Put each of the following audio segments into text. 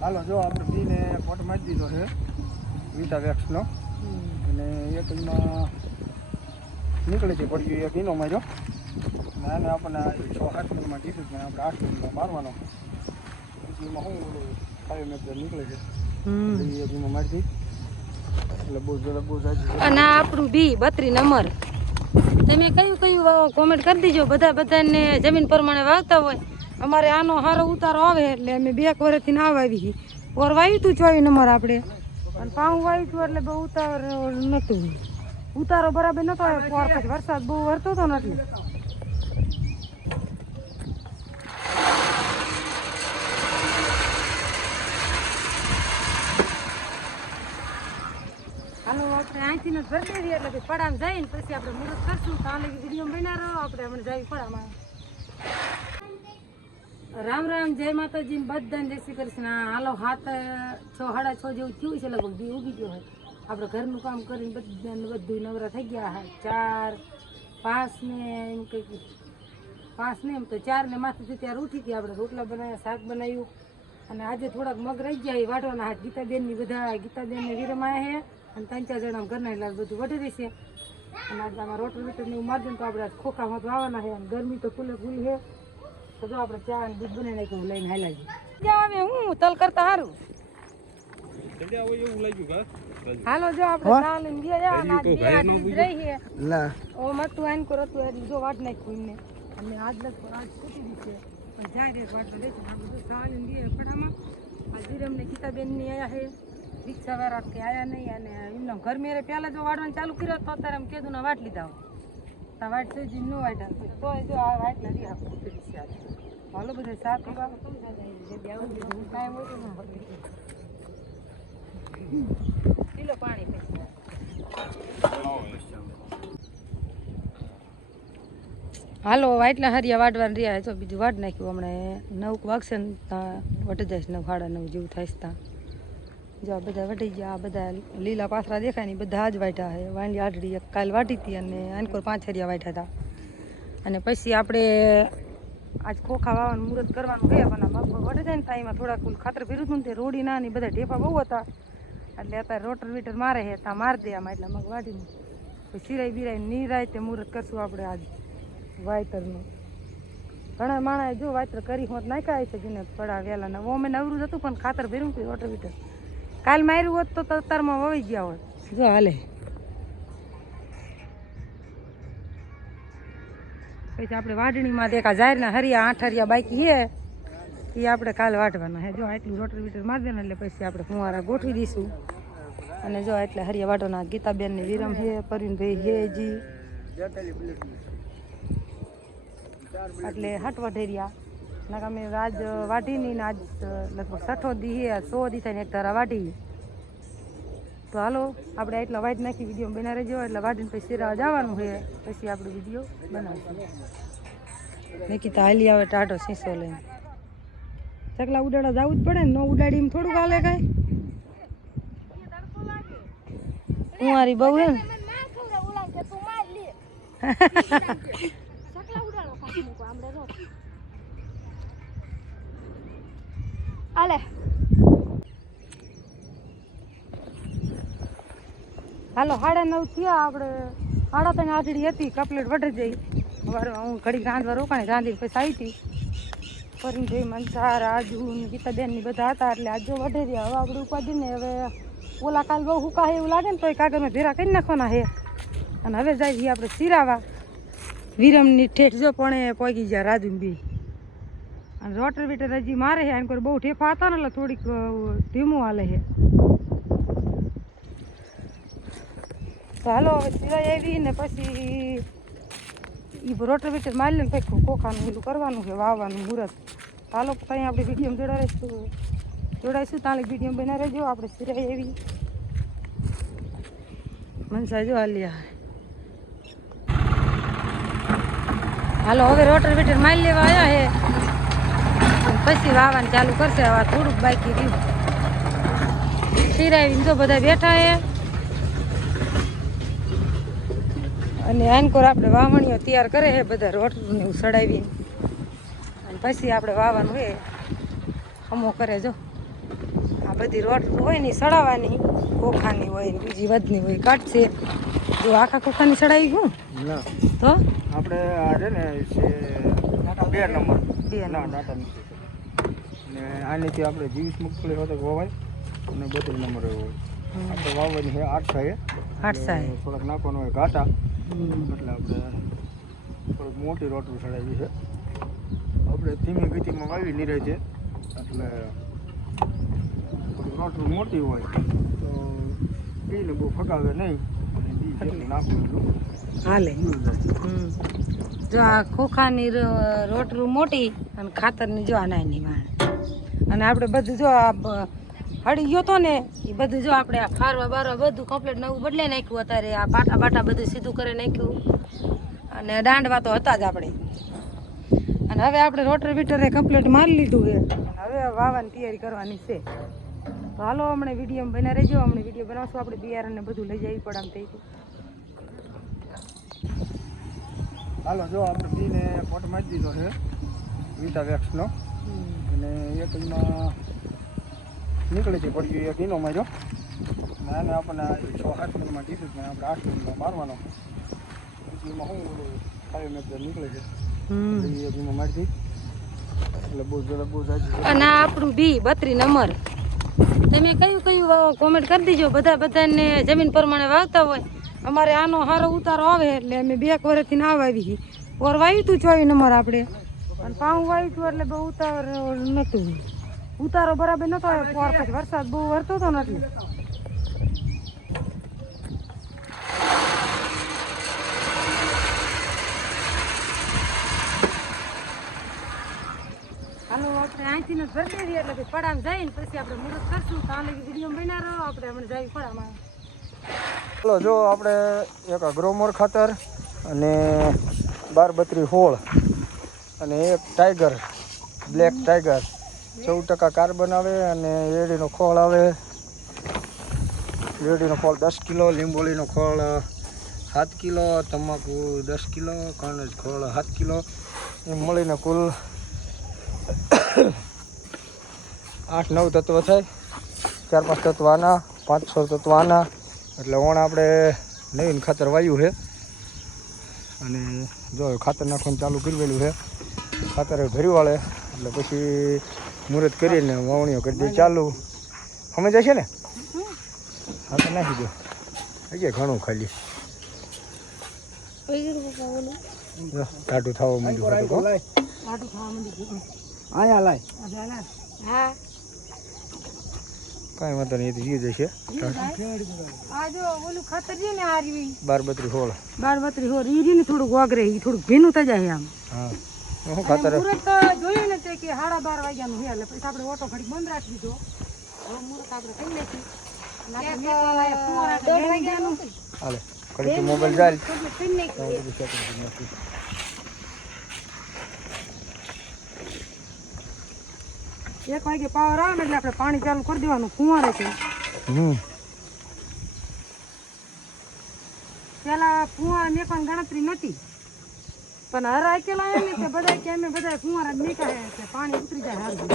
હાલો જો આપણે બીને પોટ મારી દીધો છે વિટાવેક્સનો અને એક એમાં નીકળે છે પડ્યું એક ઈનો માર્યો અને આને આપણને 6-8 મિનિટમાં કીધું કે આપણે 8 મિનિટમાં મારવાનો પછી એમાં શું બોલું 5 મિનિટ નીકળે છે એક એમાં મારી દી એટલે બહુ ઝડપ બહુ જાજી અને આપણું બી 32 નંબર તમે કયું કોમેન્ટ કરી દીજો બધાને જમીન પ્રમાણે વાવતા હોય અમારે આનો સારો ઉતારો આવે એટલે અમે 2 વર્ષથી ના વાવી ઓર વાવ્યું તું 24 નંબર આપણે અને પાઉં વાવ્યું હતું એટલે બહુ ઉતારો નહોતું ઉતારો બરાબર નતો આવ્યો પોર પછી વરસાદ બહુ વરતો હતો ને એટલે હાલો આપણે અહીંથી ને ભરી દેવી એટલે કે પડામ જઈને પછી આપણે મુહૂર્ત કરશું કાલે વિડીયો બના રહો આપણે હમણાં જઈ પડામાં રામ રામ જય માતાજી બધાને જય શ્રી કૃષ્ણ હાલો 6:30 જેવું થયું છે લગભગ દી ઉગી ગયો હોય આપણે ઘરનું કામ કરીને બધું નવરા થઈ ગયા 4-5 ને એમ કંઈક 5 ને એમ તો 4 ને માથેથી ત્યારે ઉઠી ગયા આપણે રોટલા બનાવ્યા શાક બનાવ્યું અને આજે થોડાક મગ રહી ગયા એ વાટવાના હાથ ગીતાબેનની બધા ગીતાબેનને વિરમાયા છે અને 3-4 જણા ઘરના એટલે બધું વઢી રહેશે અને આજે આમાં રોટલી વીટરને એવું મારી દે તો આપણે ખોખામાં તો આવવાના છે અને ગરમી તો ફૂલે ફૂલ છે તો જો આપણે ચા અને દૂધ બનાવી નાખ્યું લઈને હાલા આવે હું તલ કરતા સારું હાલો જો આપણે ચા લઈને ગયા રહી છે ઓ મતું આન કરો તો એટલે જો વાટ નાખ્યું એમને અને આજ લગભગ આજ છૂટી દીધી છે પણ જાય રે વાટ રહેશે આપણે જો ચા લઈને ગયા પડામાં આ જીરમને ગીતાબેનની આયા છે રિક્ષાવાળા કે આયા નહીં અને એમનો ઘર મેરે પહેલાં જો વાટવાનું ચાલુ કર્યો તો અત્યારે એમ કીધું ને વાટ લીધા તો વાટ થઈ ન વાટ્યા તો જો આ વાટલા રહ્યા હાલો બધા ચા પીવા કાંઈ હોય કિલો પાણી હાલો વાટલા હરિયા વાટવાનું રહ્યા તો બીજું વાટ નાખ્યું હમણાં 9 વાગશે ને વટી જાય 9-9:30 જેવું થાય ત્યાં જો આ બધા વટી ગયા આ બધા લીલા પાથરા દેખાય ને બધા આજ વાટ્યા છે વાંડી આઠડી કાલ વાટી હતી અને આનકોર 5 હરિયા વાટ્યા હતા અને પછી આપણે આજ ખોખા વાવવાનું મુહૂર્ત કરવાનું છે પણ આ મગ વટે જાય ને ત્યાં થોડાક ખાતર ફેર્યું હતું ને તે રોડી ના ની બધા ઢેફા બહુ હતા એટલે અત્યારે રોટર વીટર મારે છે ત્યાં મારી દે આમાં એટલે મગ વાટીને પછી સિરાઈ બિરાઈ નિરાય તે મુહૂર્ત કરશું આપણે આજ વાયતરનું ઘણા માણસ જો વાયતર કરી હોત નાખ્યા છે જેને પડા વહેલા ને અમે નવરું જ હતું પણ ખાતર ભર્યું હતું રોટર વીટર કાલ માર્યું હોત તો તરતારમાં વળી ગયા હોત જો હાલે પછી આપણે વાઢણીમાં દેખા જાહેરના હરિયા 8 હરિયા બાકી છે એ આપણે કાલે વાટવાના છે જો આટલું રોટર વીટર મારી દે ને એટલે પછી આપણે ફુવારા ગોઠવી દઈશું અને જો એટલે હરિયા વાટવાના ગીતાબેનની વિરમ છે પરવીનભાઈ હેજી એટલે હટવટ હરિયા ના અમે આજ વાટીની ને આજ લગભગ 6 દી 100 દી થાય ને એક તારા વાટી તો હાલો આપણે એટલા વાઈટ નાખી વિડીયો બના રહેજો એટલે વાટીને પછી સિરાવા જવાનું છે પછી આપણે વિડીયો બનાવીશું નિકિતા હાલી આવે ટાટો શીશો લઈને ચકલા ઉડાડા જવું જ પડે ને ન ઉડાડી એમ થોડુંક હાલે કાંઈ કુંવારી બહુ હે ને હાલે હાલો 9:30 થયા આપણે 3:30 આઠડી હતી કપલેટ વઢે જઈ સવારે હું ઘડી રાંધવા રોકાણી રાંધી પછી આવી હતી પરવીનભાઈ મનસા રાજુ ગીતાબેનની બધા હતા એટલે આજ જો વઢે રહ્યા હવે આપણે ઉપાડીને હવે ઓલા કાલ બહુ હુકા એવું લાગે ને તો કાગળમાં ભેરા કરી નાખવાના છે અને હવે જાય છીએ આપણે સિરાવા વિરમની ઠેઠ જો પણ પહોંચી ગયા રાજુ બી અને રોટર વીટર હજી મારે છે એમ બહુ ઠેફા હતા ને એટલે થોડીક ધીમું હાલે છે તો હાલો હવે સિરાઈ આવી ને પછી એ રોટર વીટર મારી લે ને પછી ખોખાનું પેલું કરવાનું છે વાવવાનું મુહૂર્ત હાલો ત્યાં આપણે વિડીયો જોડાઈશું ત્યાં વિડીયો બના રહેજો આપણે સિરાઈ આવી મનસા જો હાલ્યા હાલો હવે રોટર વીટર મારી લેવા આવ્યા છે પછી વાવવાનું ચાલુ કરશે હવે થોડુંક બાકી રહ્યું સિરાવીને જો બધા બેઠા છે અને આનકોર આપણે વાવણીઓ તૈયાર કરે છે બધા રોટલું ને એવું સડાવીને અને પછી આપણે વાવવાનું છે અમો કરે જો બધી રોટલી હોય ને સડાવવાની ખોખાની હોય ને બીજી વધની હોય કાઢશે જો આખા ખોખાની સડાવી ગયું ના તો આપણે આ છે ને છે 2 નંબર બે ના નંબર. ડાટા નથી ને આનીથી આપણે જીવીસ મગફળી હોતે વવાય અને 32 નંબર હોય આપણે વાવવાની છે 8 સાહે 8 સાહે. થોડાક નાખવાનું હોય ઘાટા હમ. એટલે આપણે થોડીક મોટી રોટલી ચડાવી છે આપણે ધીમી ગતિમાં વાવી નિરાય છે એટલે થોડીક રોટલી મોટી હોય તો બીને બહુ ફગાવે નહીં અને બી જેટલું નાખવું એટલું હાલે. નીકળી જાય. હમ. જો આ ખોખાની રોટલું મોટી અને ખાતરની જો આ નાની વાણ અને આપણે બધું જો આ હળી ગયો તો ને એ બધું જો આપણે આ ફારવા બારવા બધું કમ્પ્લીટ નવું બદલાઈ નાખ્યું અત્યારે આ પાટા બાટા બધું સીધું કરી નાખ્યું અને દાંડવા તો હતા જ આપણે અને હવે આપણે રોટર વીટરે કમ્પ્લીટ મારી લીધું છે અને હવે વાવવાની તૈયારી કરવાની છે તો હાલો હમણાં વિડીયો બના રહેજો હમણાં વિડીયો બનાવશું આપણે બિયારણને બધું લઈ જવી પડે આમ થઈ ગયું. હાલો જો આપણે બીને પોટ મારી દીધો છે વિટાવેક્સનો અને એક એમાં નીકળે છે પડ્યું એક ઈનો માર્યો અને આને આપણને 6-8 મિનિટમાં કીધું કે આપણે 8 મિનિટમાં મારવાનો પછી એમાં શું બોલું 5 મિનિટ નીકળે છે હમ. એ એક એમાં મારી દીધી એટલે બહુ ઝડપ બહુ જાજી છે. અને આ આપણું બી 32 નંબર તમે કયું કયું કોમેન્ટ કરી દેજો બધાને જમીન પ્રમાણે વાવતા હોય અમારે આનો સારો ઉતારો આવે એટલે અમે 2 વર્ષથી ના વાવી ઓર વાવ્યું હતું 24 નંબર આપણે અને પાઉં વાવ્યું હતું એટલે બહુ ઉતારો નહોતું ઉતારો બરાબર નહોતો આવ્યો પોર પછી વરસાદ બહુ વરતો હતો ને એટલે હાલો આપણે અહીંથી જ ભરી લેવી એટલે કે પડામાં જઈને પછી આપણે મુહૂર્ત કરશું તો આને વિડીયો બના રહો આપણે હમણાં જઈએ પડામાં. ચાલો જો આપણે એક અગ્રોમોર ખાતર અને 12-32-16 અને એક ટાઈગર બ્લેક ટાઈગર 14% કાર્બન આવે અને એડીનો ખોળ આવે એડીનો ખોળ 10 કિલો લીંબોળીનો ખોળ 7 કિલો તમાકુ 10 કિલો કણજ ખોળ 7 કિલો એમ મળીને કુલ 8-9 તત્વ થાય 4-5 તત્વ આના 5-6 તત્વ આના એટલે ઓણ આપણે નવીન ખાતર વાવ્યું છે અને જો ખાતર નાખવાનું ચાલુ કરેલું છે ખાતર ભર્યું વાળે એટલે પછી મુહૂર્ત કરીને વાવણીઓ કરી દે ચાલુ સમજ જશે ને ખાતર નાખી દો હજી ઘણું ખાલી જો ટાટું થવા માંડ્યું હતું અહીંયા લાય હા કાંઈ વાંધો નહીં એ તો જીવ જશે આ જો ઓલું ખાતર છે ને આ રીવી 12-32-16 12-32 હોર ઈ રીને થોડુંક વાગરે ઈ થોડુંક ભીનું થઈ જાય આમ હા શું ખાતર મુહૂર્ત તો જોયું ને તે કે 12:30 વાગ્યાનું છે એટલે પછી આપણે ઓટો ઘડી બંધ રાખી દીધો હવે મુહૂર્ત આપણે થઈ નાખી હાલે ઘડી મોબાઈલ ચાલ એક વાગે પાવર આવે ને એટલે આપણે પાણી ચાલુ કરી દેવાનું ફુવારે છે પેલા ફુવા મેકવાની ગણતરી નથી પણ હર આકેલા એમ ને કે બધા કે અમે બધા ફુવારા જ નીકળે છે પાણી ઉતરી જાય હારું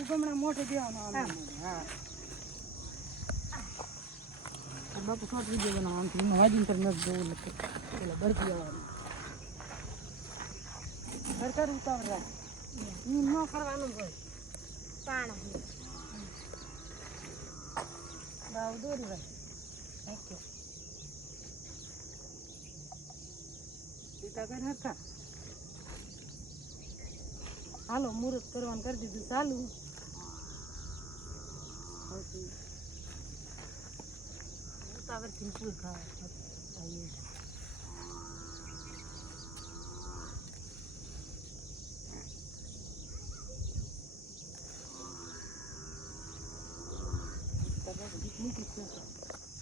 ઉગમણા મોઢે દેવાનો હા બાપુ શોર્ટ વિડીયો બનાવવાનો છે એમાં વાજીન પર નથી જોવું નથી પેલા બરફી આવવાનું સરકાર ઉતાવળ રાખ ઈ ન કરવાનું હોય પાણા બાવ દોરી ભાઈ થેન્ક યુ સીતા કર હરખા હાલો મુહૂર્ત કરવાનું કરી દીધું ચાલુ ઉતાવળથી પૂર ખાવા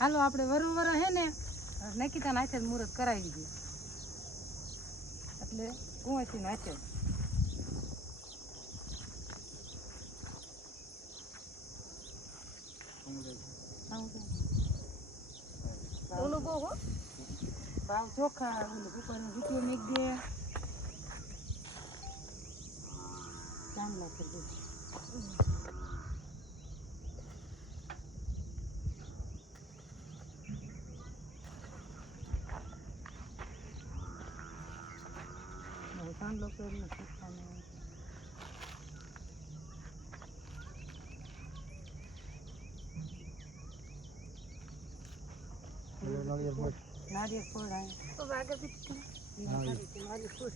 હાલો આપણે વરુ હે ને નકીતા નાચે મુહૂર્ત કરાવી દીધું એટલે કુંવરથી નાચે ઓલું બહુ હો ભાવ ચોખા ઓલું કુકરનું રૂપિયો મેક દે ચાંદલા કરી દે ચાંદલો કરી નથી नारियल फोड़ आए तो आगे भी नारियल फोड़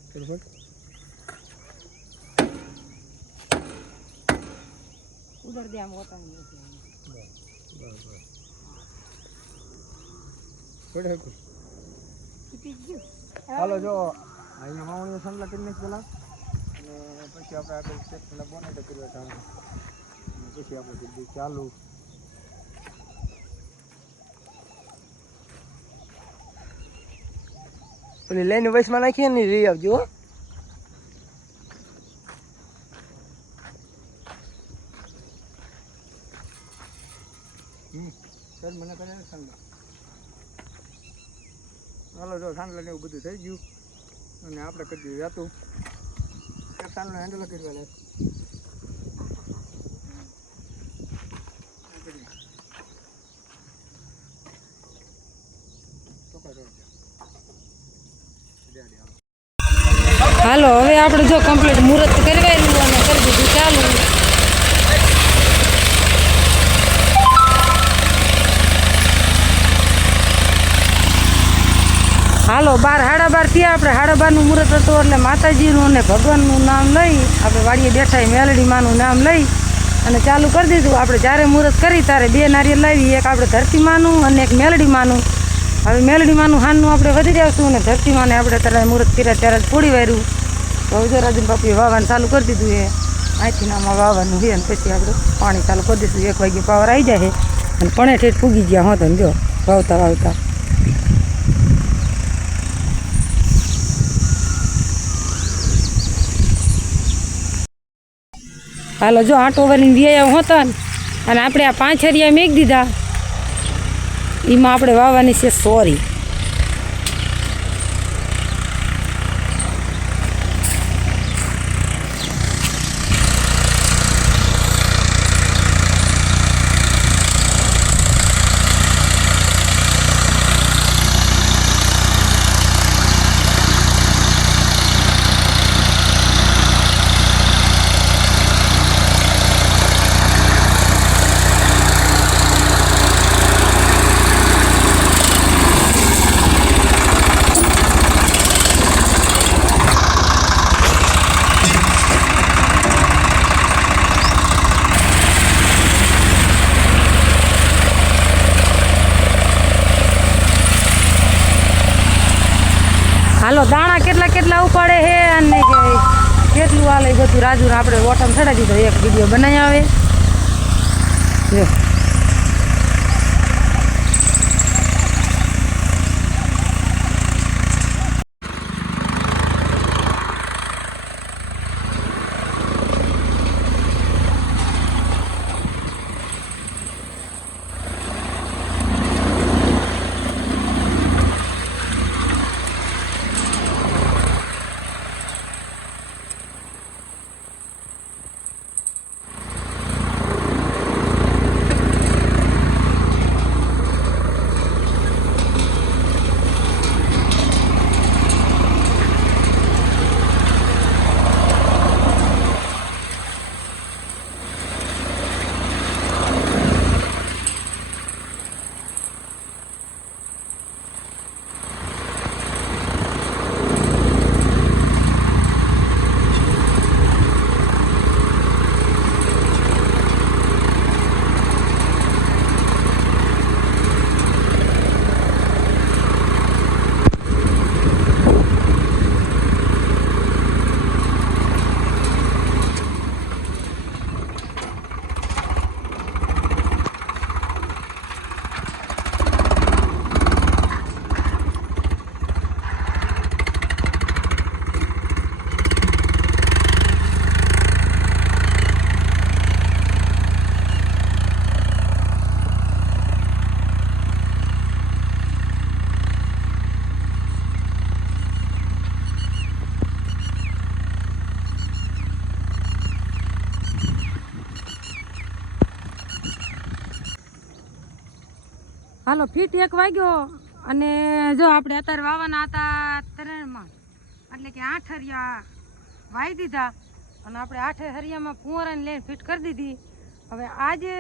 उधर दे हम होता नहीं હાલો જો અહીંયા માવણીઓ સંગલા કરી નાખી પેલા અને પછી આપણે આગળ સ્ટેપ પેલા બોનેટ કર્યો હતા પછી આપણે કીધું ચાલુ પેલી લઈને વયસમાં નાખીએ ને લઈ આવજો સર મને કરે સંગલા હાલો જો સાંડલા ને એવું બધું થઈ ગયું અને આપણે કરી દીધું હતું સાંડલો હેન્ડલ કરી લે હાલો હવે આપણે જો કમ્પ્લીટ મુહૂર્ત કરવાયેલું અને કરી દીધું ચાલુ હાલો 12:30 થયા આપણે 12:30નું મુહૂર્ત હતું એટલે માતાજીનું અને ભગવાનનું નામ લઈ આપણે વાડીએ બેઠા મેલડીમાનું નામ લઈ અને ચાલુ કરી દીધું આપણે જ્યારે મુહૂર્ત કરી ત્યારે 2 નારિયેળ લાવી એક આપણે ધરતીમાનું અને એક મેલડીમાનું હવે મેલડીમાનું હાનનું આપણે વધી જઈશું અને ધરતીમાને આપણે ત્યારે મુહૂર્ત કર્યા ત્યારે થોડી વાર્યું હવે જો રાજન બાપુએ વાવવાનું ચાલુ કરી દીધું એ અહીંથી નામાં વાવવાનું છે અને પછી આપણે પાણી ચાલુ કરી દઈશું 1 વાગે પાવર આવી જાય અને પણે ઠેઠ ફૂગી ગયા હોત ને જો વાવતા વાવતા હાલો જો આંટો વરીને વ્યાયામ હોતા ને અને આપણે આ 5 હરિયા મેક દીધા એમાં આપણે વાવવાની છે સોરી હાલો દાણા કેટલા ઉપાડે છે અને કેટલું હાલે બધું રાજુ આપણે ઓટમ ચડાવી દીધો એક વિડીયો બનાવી આવે જો હાલો ફીટ 1 વાગ્યો અને જો આપણે અત્યારે વાવાના હતા 3 માં એટલે કે 8 હરિયા વાવી દીધા અને આપણે 8 હરિયામાં ફુવારાને લઈને ફીટ કરી દીધી. હવે આજે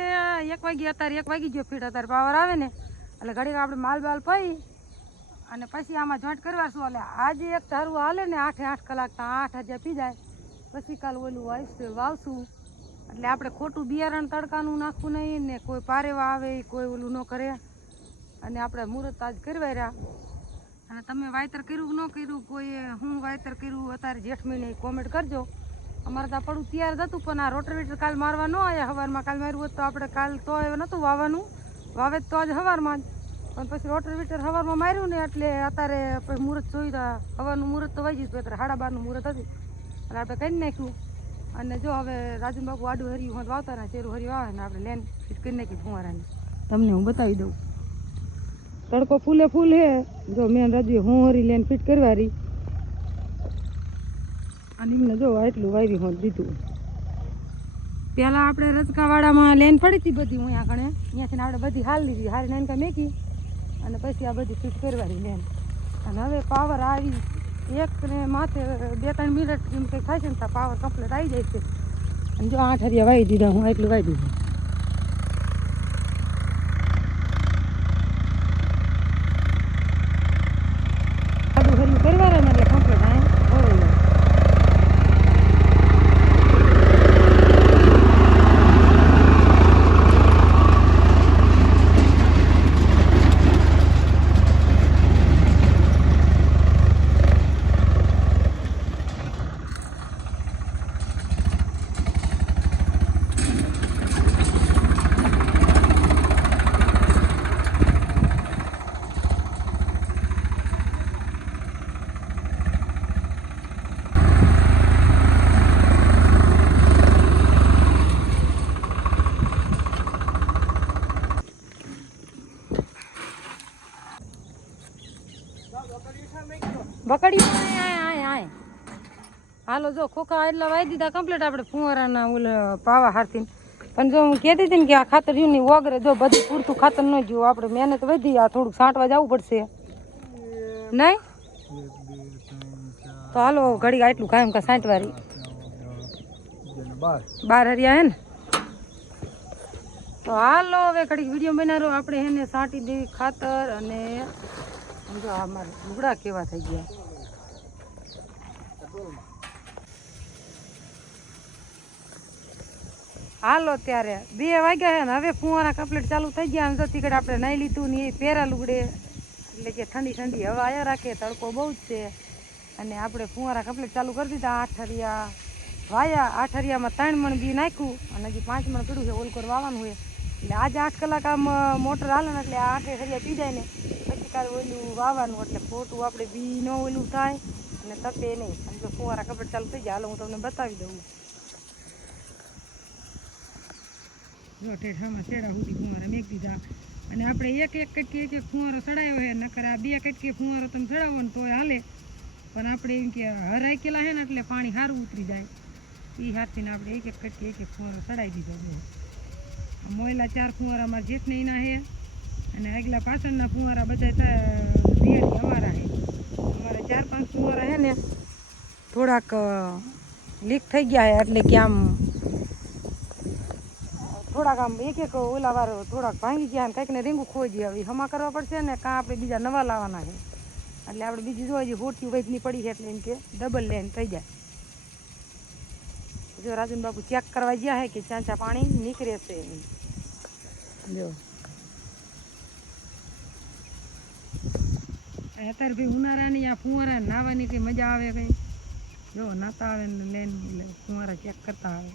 1 વાગ્યે અત્યારે 1 વાગી ગયો ફીટ અત્યારે પાવર આવે ને એટલે ઘડીક આપણે માલ બાલ પાઈ અને પછી આમાં જોઈન્ટ કરવાશું. એટલે આજે એક ધારું હાલે ને 8 કલાક તો 8 હજાર પી જાય પછી કાલ ઓલું વાવશું. એટલે આપણે ખોટું બિયારણ તડકાનું નાખવું નહીં ને કોઈ પારેવા આવે કોઈ ઓલું ન કરે અને આપણે મુહૂર્ત આજ કરવા રહ્યા. અને તમે વાવેતર કર્યું ન કર્યું કોઈ હું વાવેતર કર્યું અત્યારે જેઠ મહિને કોમેન્ટ કરજો. અમારે તો પડું તૈયાર જ હતું પણ આ રોટરવીટર કાલ મારવા ન આવ્યા. સવારમાં કાલ માર્યું હોત તો આપણે કાલ તો નહોતું વાવવાનું વાવે તો આજ સવારમાં જ પણ પછી રોટરવીટર સવારમાં માર્યું ને એટલે અત્યારે પછી મુહૂર્ત જોઈ સવારનું મુહૂર્ત તો વાગી ગયું. અત્યારે 12:30નું મુહૂર્ત હતું એટલે આપણે કરી નાખ્યું. અને જો હવે રાજન બાપુ આડું હર્યું હોત વાવતા ને ચેરું હર્યું આવે ને આપણે લેન ફીટ કરી નાખી ફુવારાની. તમને હું બતાવી દઉં તડકો ફૂલે ફૂલ હે. જો મેન રાજુએ હું હરી લેન ફીટ કરવા રહી અને એમને જો એટલું વાયરી હોત દીધું. પહેલાં આપણે રચકાવાડામાં લેન પડી હતી બધી હું અહીંયા કણે અહીંયાથી આપણે બધી હાલ લીધી હારી નાનકા મેકી અને પછી આ બધી ફીટ કરવાની લેન. અને હવે પાવર આવી 1 ને માથે 2-3 મિનિટ એમ કંઈક થાય છે ને પાવર કમ્પ્લીટ આવી જાય છે. અને જો 8 હરિયા વાવી દીધા હું એટલું વાવી દીધું. આડું હરિયું કરવાના ને એટલે કમ્પ્લીટ આ ઓરેલો. બકડી આય હાલો જો ખોખા એટલા વાવી દીધા કમ્પ્લીટ આપણે ફુવારાના ઓલા પાવા હારથી. પણ જો હું કહેતી હતી ને કે આ ખાતર રહ્યું નહીં વગરે જો બધું પૂરતું ખાતર ન જોયું આપણે મહેનત વધી આ થોડુંક છાંટવા જવું પડશે નહીં તો હાલો ઘડી આટલું કાયમ કા છાંટવારી 12 હરિયા હે ને તો હાલો હવે ઘડીક વિડીયો બનાવ્યો આપણે એને છાંટી દેવી ખાતર. અને સમજો આ મારા લુગડા કેવા થઈ ગયા. હાલો ત્યારે 2 વાગ્યા છે ને હવે ફુવારા કમ્પ્લીટ ચાલુ થઈ ગયા. તો તીકડે આપણે નાઈ લીધું ને એ પહેરા લુગડે એટલે કે ઠંડી ઠંડી હવા આવ્યા રાખે તડકો બહુ જ છે. અને આપણે ફુવારા કમ્પ્લીટ ચાલુ કરી દીધા 8 હરિયા વાયા. 8 હરિયામાં 3 મણ બી નાખ્યું અને હજી 5 મણ પીડું છે ઓલકોર વાવવાનું હોય. એટલે આજે 8 કલાક આમ મોટર હાલે ને એટલે 8 હરિયા પી જાય ને પછી કાલે ઓલું વાવવાનું એટલે ખોટું આપણે બી ન ઓલું થાય અને તપે નહીં. અને જો ફુવારા કમ્પ્લીટ ચાલુ થઈ જાય હાલો હું તમને બતાવી દઉં. જો ઠેઠામાં શેડા સુધી ફુવારા મેક દીધા અને આપણે એક કટકી એક ફુવારો ચડાવ્યો છે. નકર આ 2 કટકી ફુવારો તમે ચડાવો ને તોય હાલે પણ આપણે એમ કે હરાકેલા છે ને એટલે પાણી સારું ઉતરી જાય એ હાથથી આપણે એક કટકી એક ફુવારો ચડાવી દીધો. મોયલા 4 ફુવારા અમારા જેઠને એના છે અને આગલા પાછળના ફુવારા બધા દિયાળી અમારા છે. અમારા 4-5 ફુવારા છે ને થોડાક લીક થઈ ગયા છે એટલે કે આમ થોડાક આમ એક ઓલા વાર થોડાક ભાંગી ગયા ને કંઈક ને રીંગું ખોઈ ગયા. હવે હમા કરવા પડશે ને કાં આપણે બીજા નવા લાવવાના છે એટલે આપણે બીજી જોઈ હજી હોટી વૈદની પડી છે એટલે એમ કે ડબલ લેન થઈ જાય. જો રાજન બાપુ ચેક કરવા ગયા છે કે ચાંચા પાણી નીકળે છે. જો અત્યારે ભાઈ ઉનાળાની આ ફુવારા નાહવાની કંઈ મજા આવે કંઈ જો નાતા આવે ને લેન ફુવારા ચેક કરતા આવે.